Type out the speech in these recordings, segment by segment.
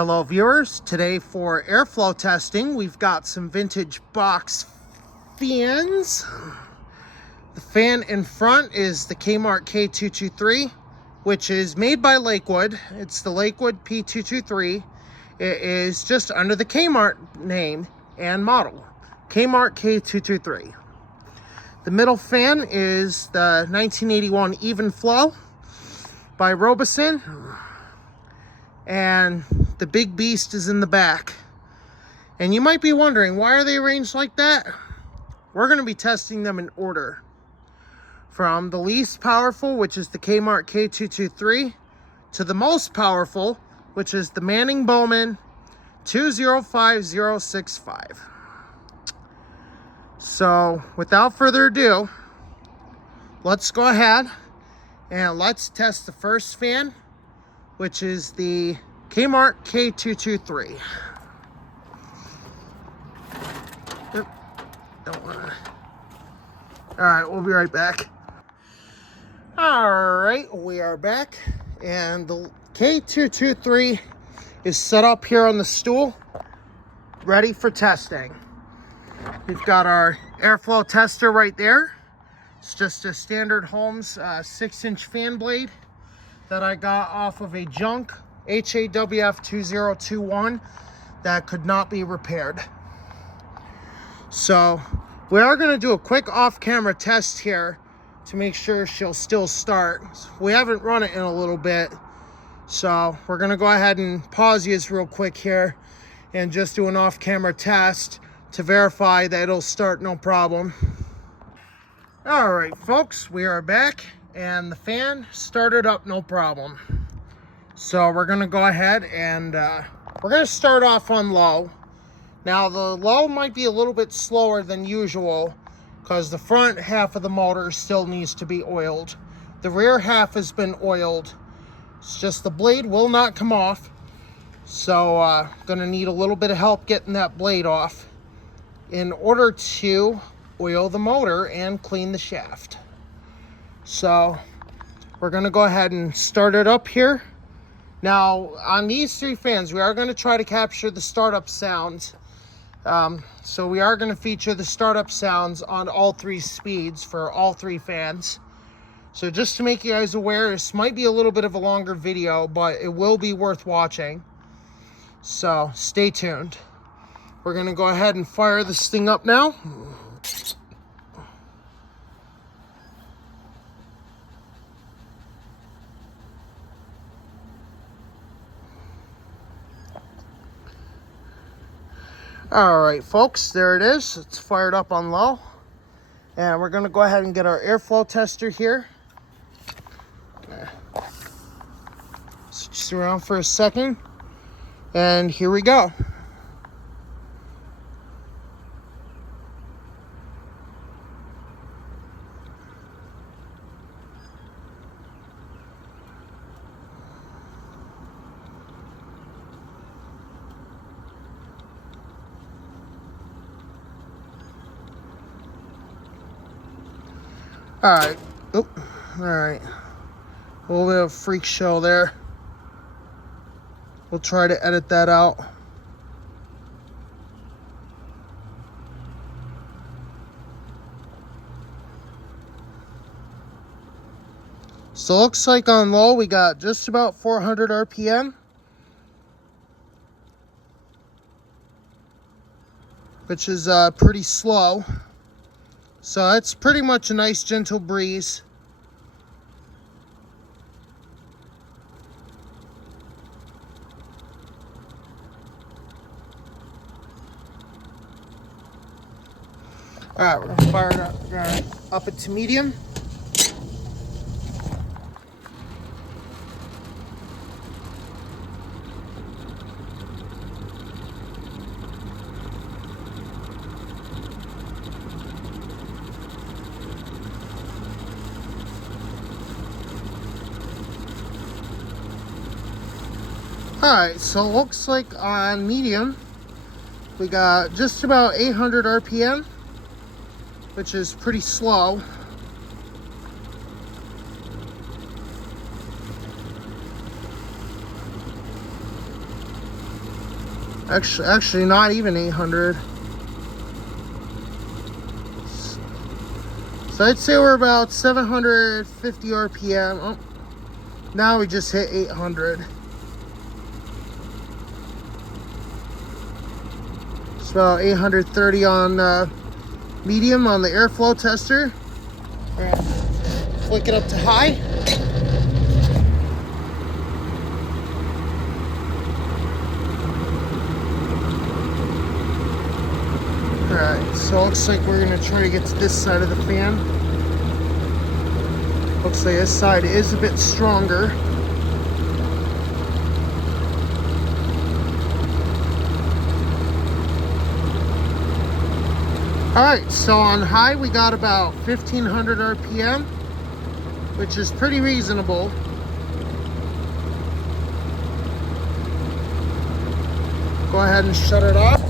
Hello viewers, today for airflow testing we've got some vintage box fans. The fan in front is the Kmart K-223, which is made by Lakewood. It's the Lakewood P223. It is just under the Kmart name and model, Kmart K223. The middle fan is the 1981 Evenflow by Robeson. And the big beast is in the back. And you might be wondering, why are they arranged like that? We're going to be testing them in order. From the least powerful, which is the Kmart K223, to the most powerful, which is the Manning Bowman 205065. So, without further ado, let's go ahead and let's test the first fan, which is the Kmart K223. Oop, don't wanna. All right, we'll be right back. All right, we are back, and the K223 is set up here on the stool, ready for testing. We've got our airflow tester right there. It's just a standard Holmes 6-inch fan blade that I got off of a junk HAWF 2021 that could not be repaired. So we are going to do a quick off-camera test here to make sure she'll still start. We haven't run it in a little bit, so we're going to go ahead and pause this real quick here and just do an off-camera test to verify that it'll start no problem. All right, folks, we are back. And the fan started up no problem. So we're gonna go ahead and we're gonna start off on low. Now the low might be a little bit slower than usual because the front half of the motor still needs to be oiled. The rear half has been oiled. It's just the blade will not come off. So gonna need a little bit of help getting that blade off in order to oil the motor and clean the shaft. So we're going to go ahead and start it up here. Now on these three fans, we are going to try to capture the startup sounds. So we are going to feature the startup sounds on all three speeds for all three fans. So just to make you guys aware, this might be a little bit of a longer video, but it will be worth watching. So stay tuned. We're going to go ahead and fire this thing up now. All right, folks, there it is. It's fired up on low. And we're going to go ahead and get our airflow tester here. Switch around for a second. And here we go. All right. Oop. All right. A little bit of a freak show there. We'll try to edit that out. So it looks like on low we got just about 400 RPM. Which is pretty slow. So it's pretty much a nice gentle breeze. All right, we're gonna fire it up it to medium. Alright, so it looks like on medium we got just about 800 RPM, which is pretty slow. Actually not even 800. So I'd say we're about 750 RPM. Oh, now we just hit 800. It's about 830 on medium on the airflow tester. All right, flick it up to high. Alright, so it looks like we're going to try to get to this side of the fan. Looks like this side is a bit stronger. Alright, so on high we got about 1500 RPM, which is pretty reasonable. Go ahead and shut it off.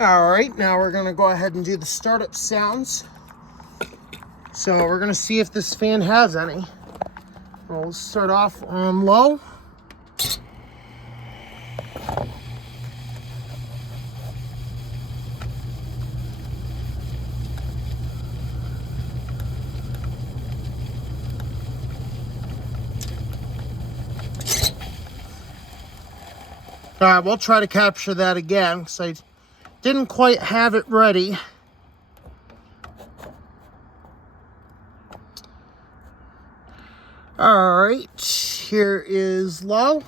All right, now we're gonna go ahead and do the startup sounds. So we're gonna see if this fan has any. We'll start off on low. All right, we'll try to capture that again because I didn't quite have it ready. All right, here is low.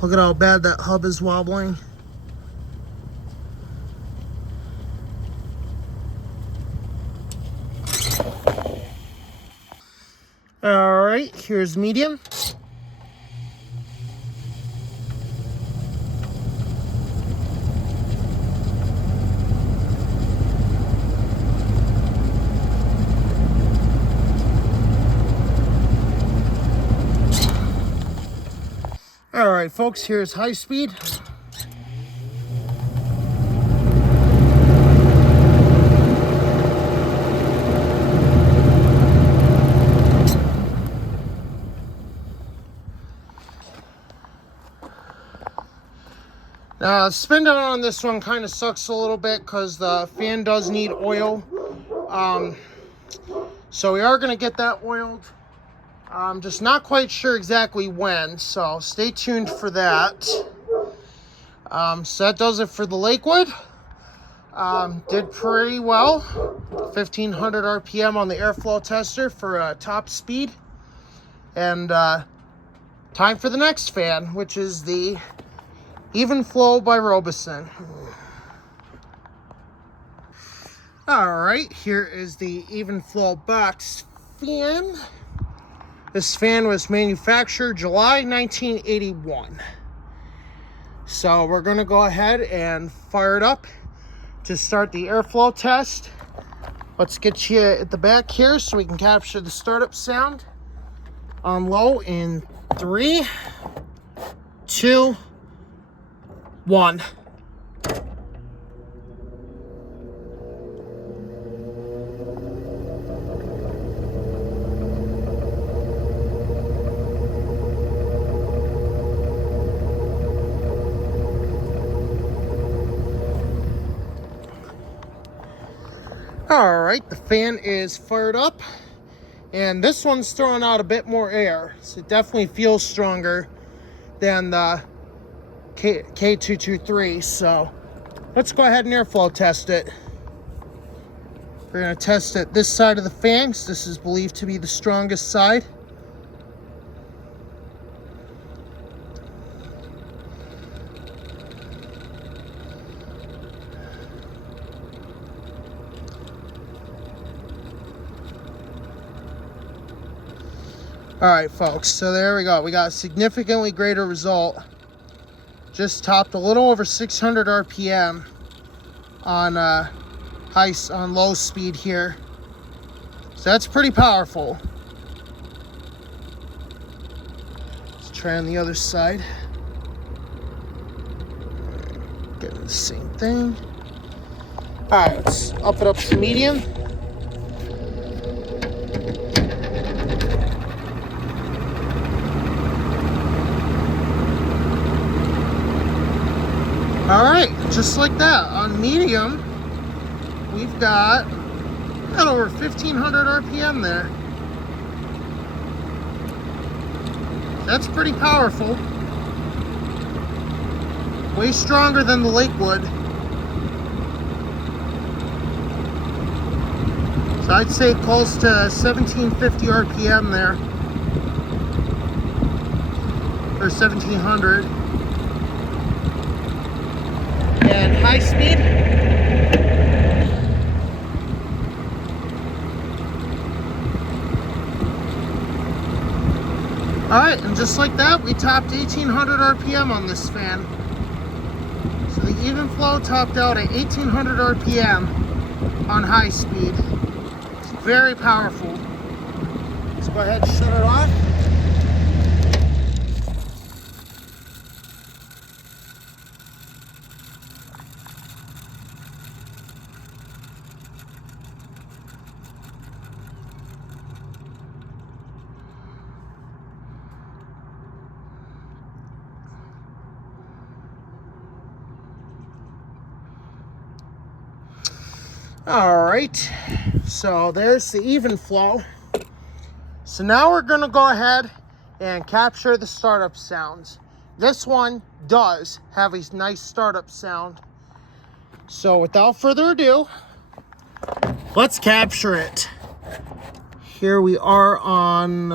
Look at how bad that hub is wobbling. All right, here's medium. All right, folks, here's high speed. Now, spin down on this one kind of sucks a little bit because the fan does need oil. So we are going to get that oiled. I'm just not quite sure exactly when, so stay tuned for that. So that does it for the Lakewood. Did pretty well. 1500 RPM on the airflow tester for top speed. And time for the next fan, which is the Evenflow by Robeson. Alright, here is the Evenflow box fan. This fan was manufactured July 1981. So we're going to go ahead and fire it up to start the airflow test. Let's get you at the back here so we can capture the startup sound on low in 3, 2, 1. All right, the fan is fired up, and this one's throwing out a bit more air, so it definitely feels stronger than the K-223. So let's go ahead and airflow test it. We're going to test it this side of the fan, because this is believed to be the strongest side. All right, folks, so there we go. We got a significantly greater result. Just topped a little over 600 RPM on on low speed here. So that's pretty powerful. Let's try on the other side. Getting the same thing. All right, let's up it up to medium. All right, just like that. On medium, we've got over 1,500 RPM there. That's pretty powerful. Way stronger than the Lakewood. So I'd say close to 1,750 RPM there. Or 1,700. And high speed. All right, and just like that, we topped 1,800 RPM on this fan. So the Evenflow topped out at 1,800 RPM on high speed. It's very powerful. Let's go ahead and shut it off. All right, so there's the Evenflow. So now we're gonna go ahead and capture the startup sounds. This one does have a nice startup sound. So without further ado, let's capture it. Here we are on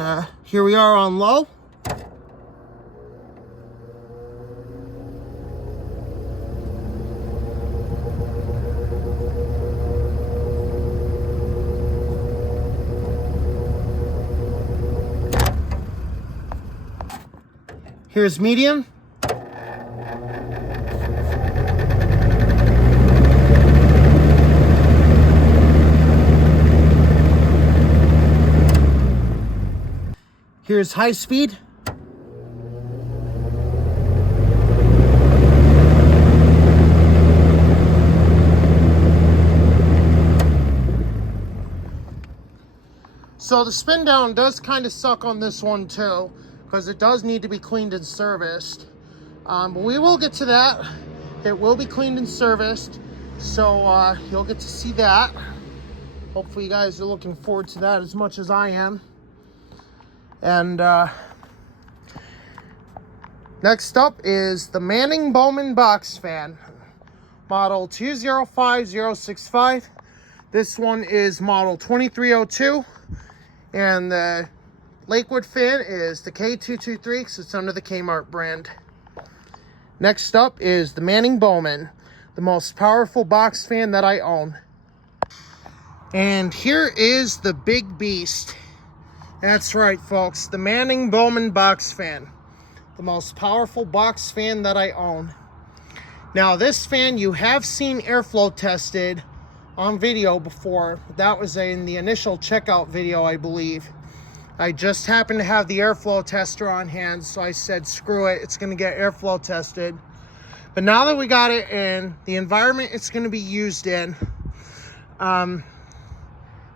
low. Here's medium. Here's high speed. So the spin down does kind of suck on this one too, because it does need to be cleaned and serviced. But we will get to that. It will be cleaned and serviced, so you'll get to see that. Hopefully you guys are looking forward to that as much as I am. And next up is the Manning Bowman box fan, model 205065. This one is model 2302, and the Lakewood fan is the K-223, because it's under the Kmart brand. Next up is the Manning Bowman, the most powerful box fan that I own. And here is the big beast. That's right, folks, the Manning Bowman box fan, the most powerful box fan that I own. Now, this fan you have seen airflow tested on video before. That was in the initial checkout video, I believe. I just happened to have the airflow tester on hand, so I said, screw it, it's gonna get airflow tested. But now that we got it in the environment it's gonna be used in,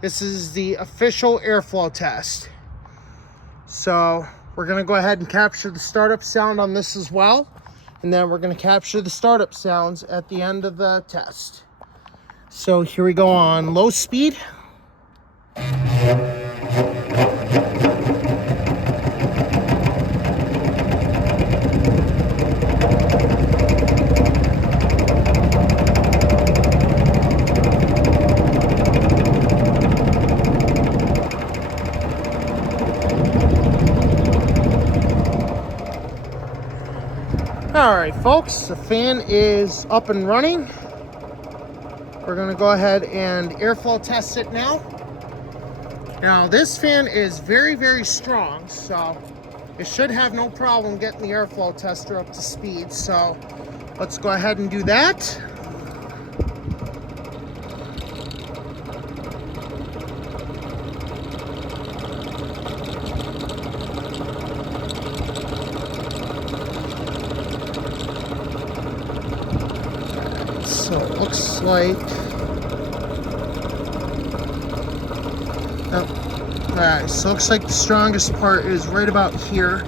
this is the official airflow test. So we're gonna go ahead and capture the startup sound on this as well, and then we're gonna capture the startup sounds at the end of the test. So here we go on low speed. All right, folks, the fan is up and running. We're gonna go ahead and airflow test it now. Now this fan is very, very strong, so it should have no problem getting the airflow tester up to speed. So let's go ahead and do that. So it looks like, oh, alright, so it looks like the strongest part is right about here.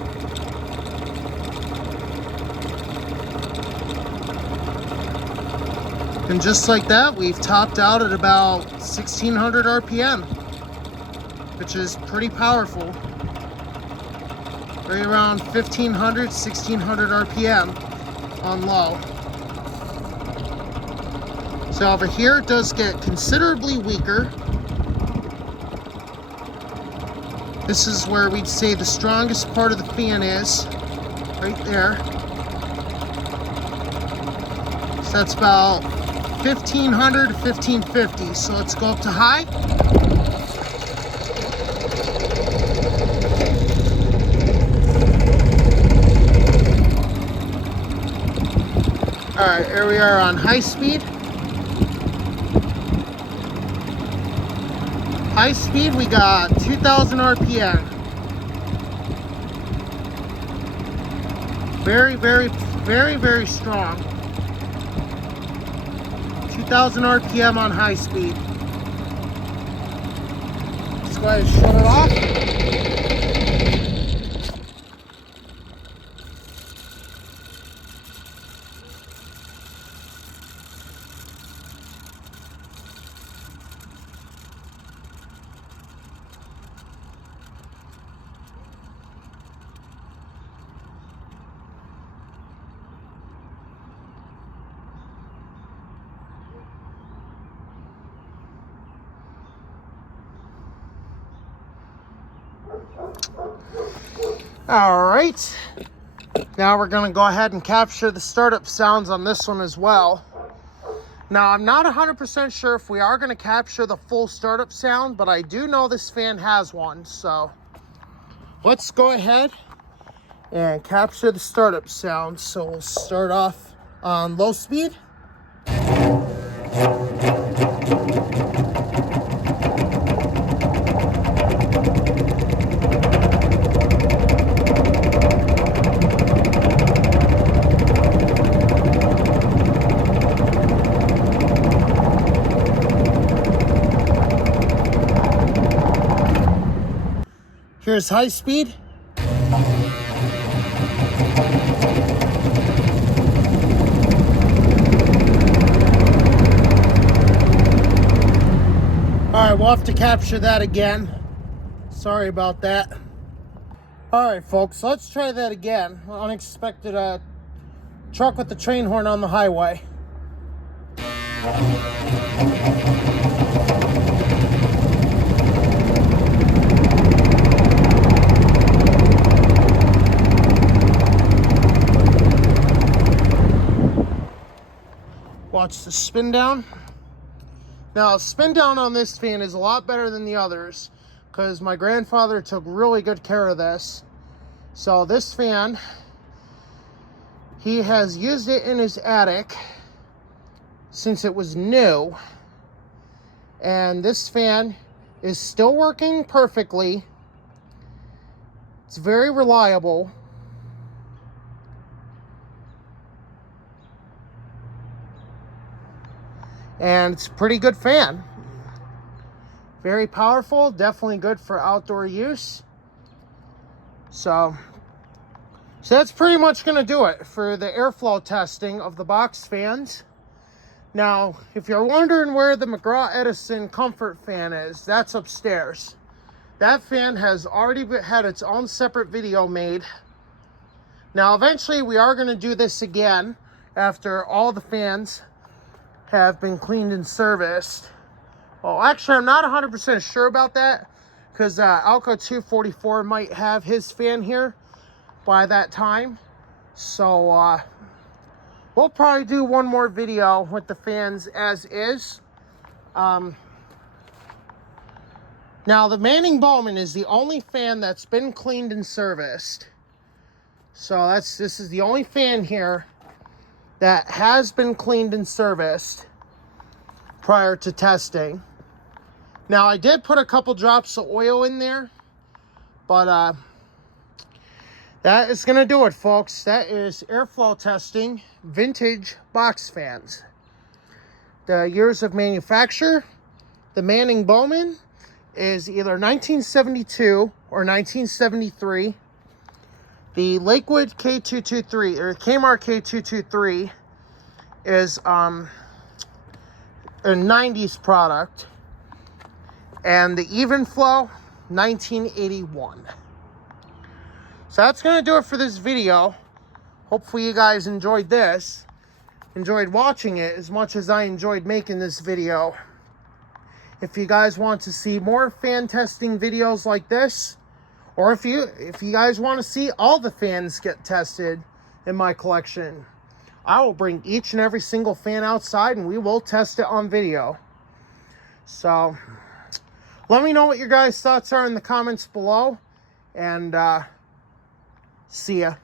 And just like that, we've topped out at about 1600 RPM, which is pretty powerful. Right around 1500, 1600 RPM on low. So over here, it does get considerably weaker. This is where we'd say the strongest part of the fan is, right there. So that's about 1500 to 1550. So let's go up to high. All right, here we are on high speed. High speed, we got 2000 RPM. Very, very, very, very strong. 2000 RPM on high speed. Let's go ahead and shut it off. All right, now we're gonna go ahead and capture the startup sounds on this one as well. Now, I'm not 100% sure if we are gonna capture the full startup sound, but I do know this fan has one, so let's go ahead and capture the startup sound. So we'll start off on low speed. Here's high speed. All right, we'll have to capture that again. Sorry about that. All right, folks, let's try that again. Unexpected truck with the train horn on the highway. Watch the spin down. Now, spin down on this fan is a lot better than the others because my grandfather took really good care of this. So this fan, he has used it in his attic since it was new. And this fan is still working perfectly. It's very reliable. And it's a pretty good fan. Very powerful, definitely good for outdoor use. So that's pretty much gonna do it for the airflow testing of the box fans. Now, if you're wondering where the McGraw Edison comfort fan is, that's upstairs. That fan has already had its own separate video made. Now, eventually we are gonna do this again after all the fans have been cleaned and serviced. Well, actually, I'm not 100% sure about that because K-223 might have his fan here by that time. So we'll probably do one more video with the fans as is. Now, the Manning Bowman is the only fan that's been cleaned and serviced. So this is the only fan here that has been cleaned and serviced prior to testing. Now, I did put a couple drops of oil in there, but that is going to do it, folks. That is airflow testing vintage box fans. The years of manufacture, the Manning Bowman is either 1972 or 1973. The Lakewood K-223 or Kmart K-223 is a 90s product. And the Evenflow, 1981. So that's going to do it for this video. Hopefully you guys enjoyed this. Enjoyed watching it as much as I enjoyed making this video. If you guys want to see more fan testing videos like this, or if you guys want to see all the fans get tested in my collection, I will bring each and every single fan outside and we will test it on video. So let me know what your guys' thoughts are in the comments below, and see ya.